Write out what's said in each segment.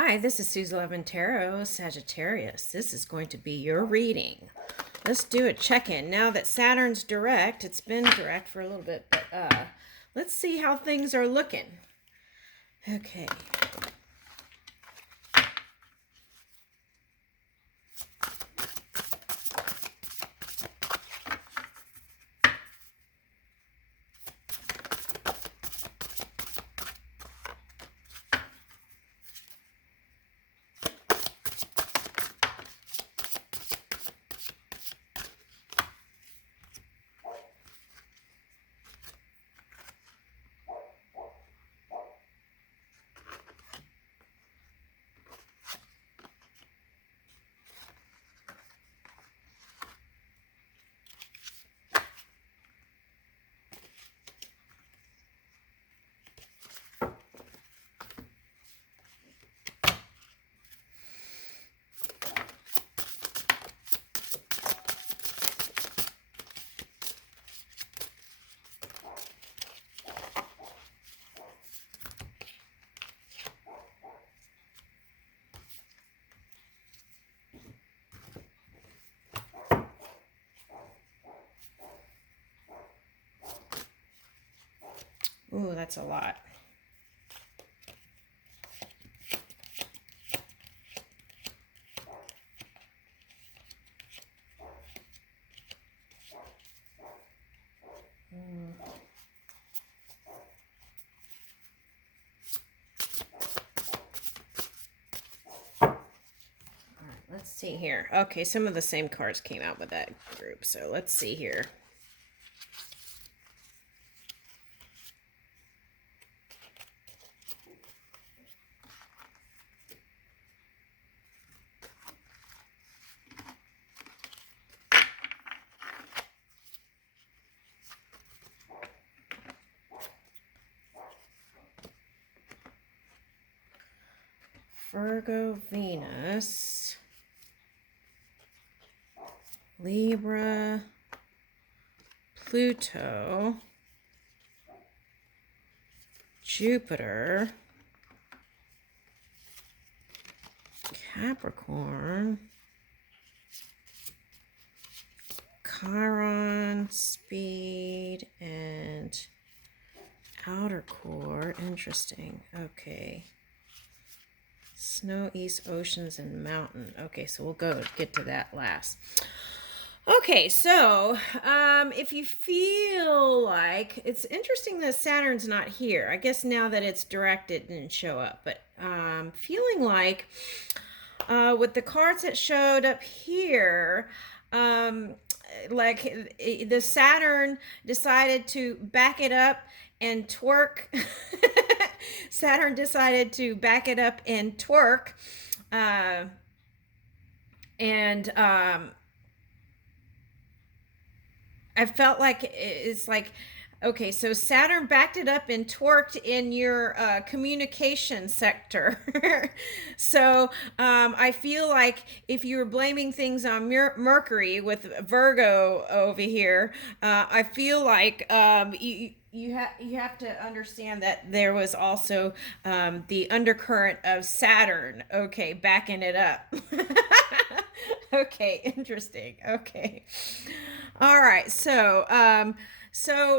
Hi, this is Suze Levin Tarot, Sagittarius. This is going to be your reading. Let's do a check-in. Now that Saturn's direct, it's been direct for a little bit, but let's see how things are looking. Okay. Ooh, that's a lot. Let's see here. Okay, some of the same cards came out with that group, so let's see here. Virgo, Venus, Libra, Pluto, Jupiter, Capricorn, Chiron, Speed, and Outer Core. Interesting. Okay. Snow, East, Oceans, and Mountain. Okay, so we'll get to that last. Okay, so if you feel like, it's interesting that Saturn's not here. I guess now that it's direct, it didn't show up. But feeling like with the cards that showed up here, like the Saturn decided to back it up and twerk. Saturn decided to back it up and twerk. And I felt like it's like, okay, so Saturn backed it up and twerked in your communication sector. So I feel like if you were blaming things on Mercury with Virgo over here, I feel like you have to understand that there was also the undercurrent of Saturn, okay, backing it up. Okay, interesting. Okay. All right. So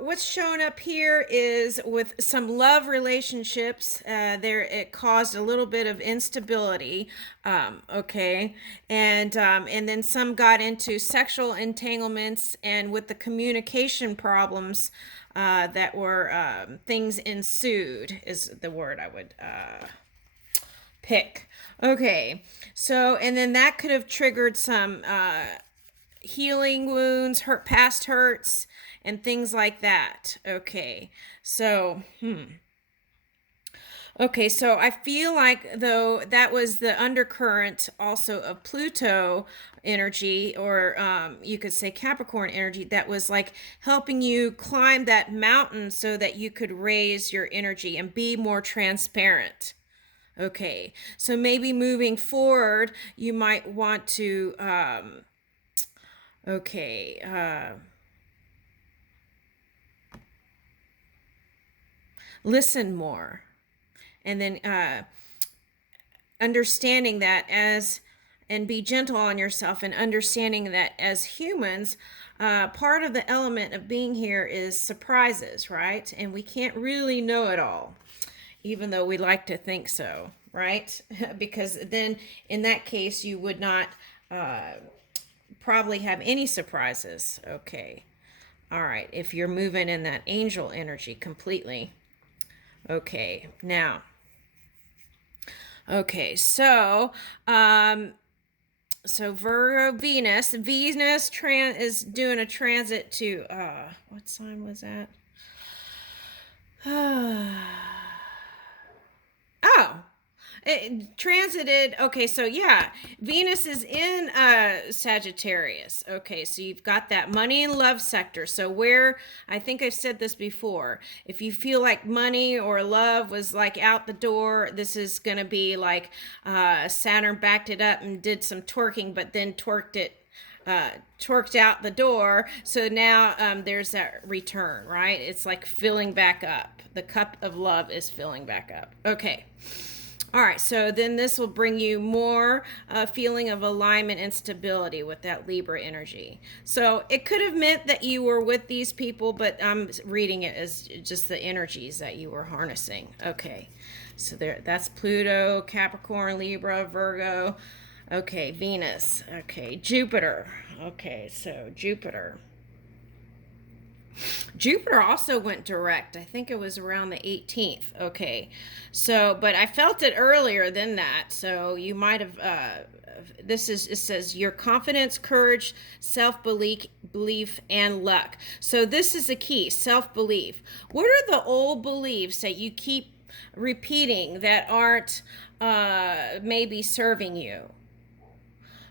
what's shown up here is with some love relationships, there it caused a little bit of instability. Okay. And then some got into sexual entanglements, and with the communication problems, that were, things ensued is the word I would pick. Okay. So, and then that could have triggered some healing wounds, past hurts, and things like that. Okay. So, Okay, so I feel like though that was the undercurrent also of Pluto energy, or you could say Capricorn energy, that was like helping you climb that mountain so that you could raise your energy and be more transparent. Okay, so maybe moving forward, you might want to, okay, listen more. And then understanding that and be gentle on yourself, and understanding that as humans, part of the element of being here is surprises, right? And we can't really know it all, even though we like to think so, right? Because then in that case, you would not probably have any surprises. Okay. All right. If you're moving in that angel energy completely. Okay. Now, okay. So Virgo, Venus is doing a transit to, what sign was that? Oh, it transited. Okay, so yeah, Venus is in Sagittarius. Okay, so you've got that money and love sector. So where, I think I've said this before, if you feel like money or love was like out the door, this is going to be like Saturn backed it up and did some twerking, but then twerked out the door. So now there's that return, right? It's like filling back up. The cup of love is filling back up. Okay. All right, so then this will bring you more feeling of alignment and stability with that Libra energy. So it could have meant that you were with these people, but I'm reading it as just the energies that you were harnessing. Okay, so that's Pluto, Capricorn, Libra, Virgo. Okay, Venus. Okay, Jupiter. Okay, so Jupiter also went direct. I think it was around the 18th. Okay. So, but I felt it earlier than that. So you might have, it says your confidence, courage, self-belief, and luck. So this is the key, self-belief. What are the old beliefs that you keep repeating that aren't maybe serving you?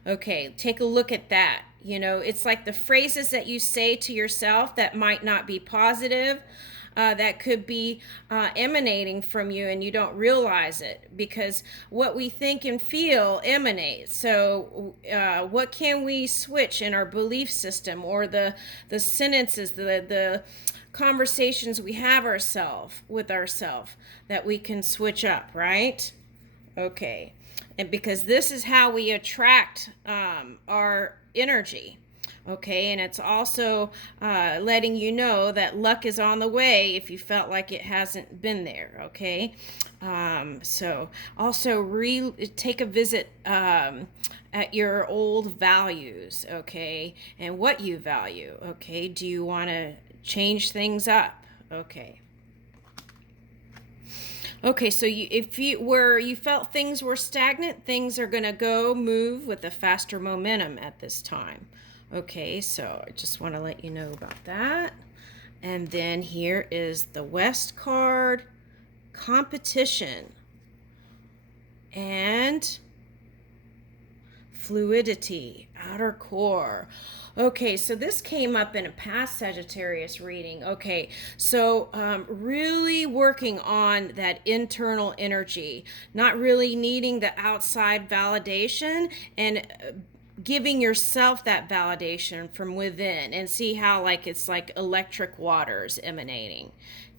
Okay, take a look at that. You know, it's like the phrases that you say to yourself that might not be positive, that could be emanating from you and you don't realize it, because what we think and feel emanates. So what can we switch in our belief system, or the sentences, the conversations we have with ourselves that we can switch up, right? Okay. And because this is how we attract our energy. Okay, and it's also letting you know that luck is on the way if you felt like it hasn't been there. Okay, so also take a visit at your old values. Okay, and what you value. Okay, do you want to change things up? Okay. Okay, so if you felt things were stagnant, things are going to move with a faster momentum at this time. Okay, so I just want to let you know about that. And then here is the West card, competition and fluidity, outer core. Okay, so this came up in a past Sagittarius reading. Okay, so really working on that internal energy, not really needing the outside validation, and giving yourself that validation from within, and see how like it's like electric waters emanating.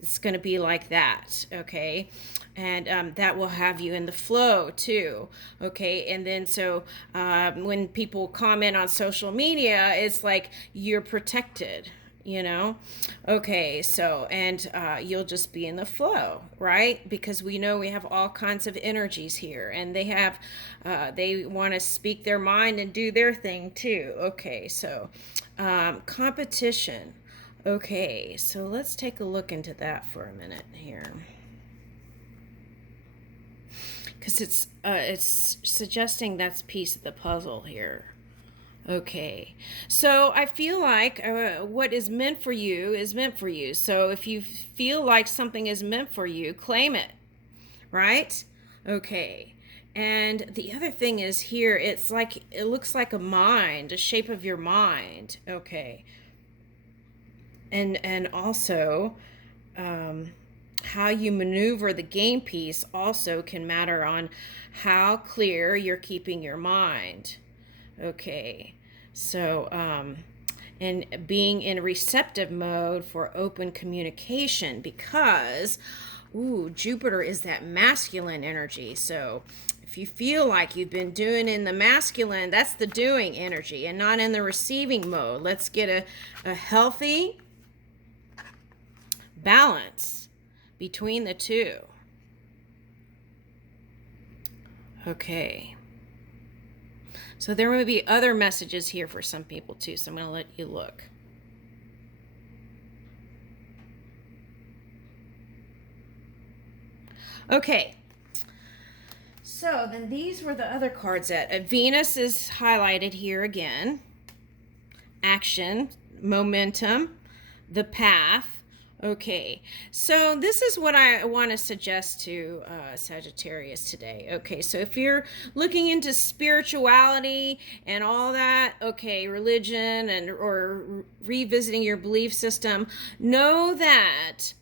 It's going to be like that. Okay, and that will have you in the flow too. Okay, and then so when people comment on social media, it's like you're protected, you know. Okay, so and you'll just be in the flow, right? Because we know we have all kinds of energies here, and they want to speak their mind and do their thing too. Okay, so competition. Okay, so let's take a look into that for a minute here, because it's suggesting that's piece of the puzzle here. Okay, so I feel like what is meant for you is meant for you. So if you feel like something is meant for you, claim it, right? Okay. And the other thing is here, it looks like a shape of your mind. Okay. And also how you maneuver the game piece also can matter on how clear you're keeping your mind. Okay, so and being in receptive mode for open communication, because Jupiter is that masculine energy. So If you feel like you've been doing in the masculine, that's the doing energy and not in the receiving mode. Let's get a healthy balance between the two. Okay. So there may be other messages here for some people too, so I'm going to let you look. Okay. So then these were the other cards that Venus is highlighted here again. Action, momentum, the path. Okay, so this is what I want to suggest to Sagittarius today. Okay, so if you're looking into spirituality and all that, okay, religion and or revisiting your belief system, know that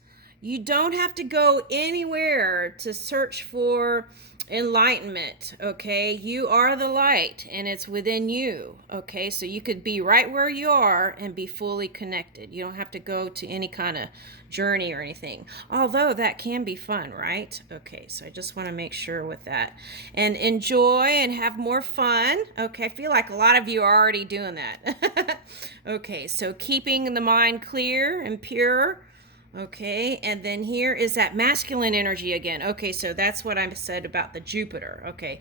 you don't have to go anywhere to search for enlightenment. Okay, you are the light and it's within you. Okay, so you could be right where you are and be fully connected. You don't have to go to any kind of journey or anything, although that can be fun, right? Okay, so I just want to make sure with that and enjoy and have more fun. Okay, I feel like a lot of you are already doing that. Okay, so keeping the mind clear and pure. Okay, and then here is that masculine energy again. Okay, so that's what I said about the Jupiter. Okay,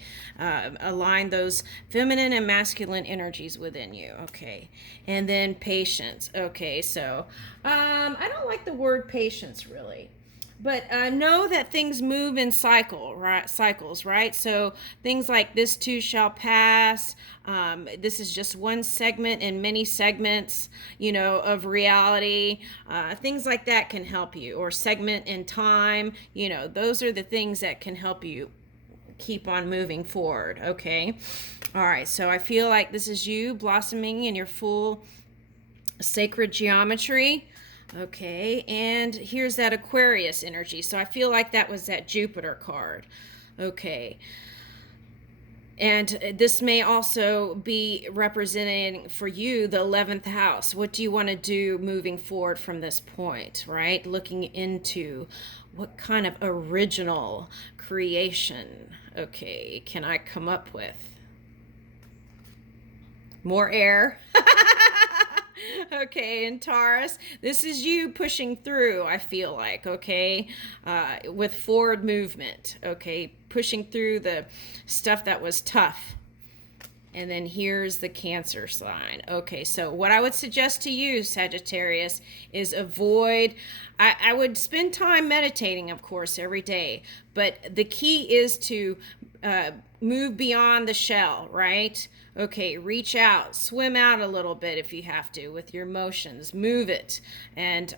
align those feminine and masculine energies within you. Okay, and then patience. Okay, so I don't like the word patience really. But know that things move in cycles, right? So things like this too shall pass. This is just one segment in many segments, of reality. Things like that can help you. Or segment in time. Those are the things that can help you keep on moving forward, okay? All right, so I feel like this is you blossoming in your full sacred geometry. Okay, and here's that Aquarius energy. So I feel like that was that Jupiter card. Okay. And this may also be representing for you the 11th house. What do you want to do moving forward from this point, right? Looking into what kind of original creation, okay, can I come up with? More air. Okay, and Taurus, this is you pushing through, I feel like, okay, with forward movement, okay, pushing through the stuff that was tough. And then here's the Cancer sign. Okay, so what I would suggest to you, Sagittarius, is avoid, I would spend time meditating, of course, every day, but the key is to move beyond the shell, right? Okay, reach out, swim out a little bit if you have to with your emotions, move it. And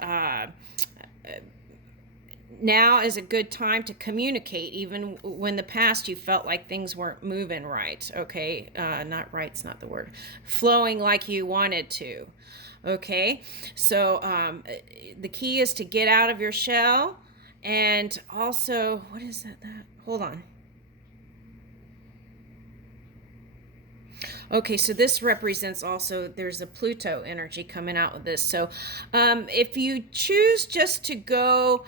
now is a good time to communicate, even when the past you felt like things weren't moving right, okay? Not right's not the word. Flowing like you wanted to, okay? So the key is to get out of your shell. And also, what is that? Hold on. Okay, so this represents also, there's a Pluto energy coming out with this. So if you choose just to go,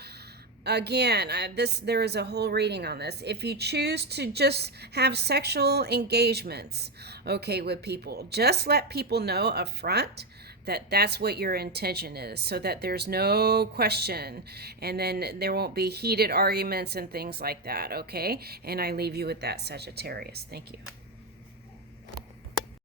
again, there is a whole reading on this. If you choose to just have sexual engagements, okay, with people, just let people know up front that that's what your intention is, so that there's no question, and then there won't be heated arguments and things like that, okay? And I leave you with that, Sagittarius. Thank you.